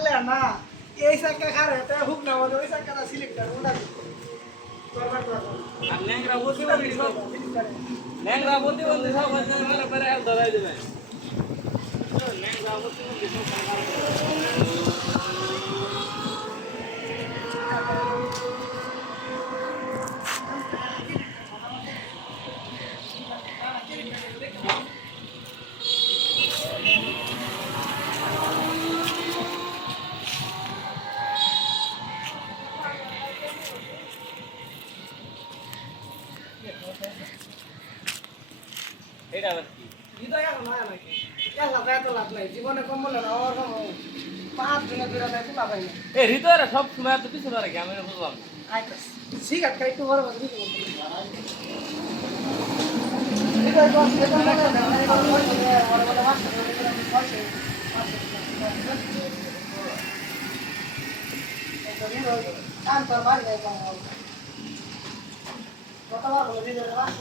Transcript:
খালে না এই সাইকেল খারে তে হুক না বলে ওই সাইকেলটা সিলেক্ট করে ওটা আর ন্যাংরা বলতে সব মানে পরে আর ধরাই দেবে ন্যাংরা বলতে সব এটা আবার কি হৃদয় এখন হয় নাকি কেলা এত লাভ নাই জীবনে কম বলে না আমার কম 5 জনের বেলা নাই তো লাভ হয় না এ হৃদয়ের সব সময় তো পিছনে রাখে আমি বুঝলাম না আইতাস সিগারেট খাই একটু বড় কথা হৃদয় কম এটা না বড় বড় মাছ কান তোর বাড়ি যায় কতবার বলে হৃদয়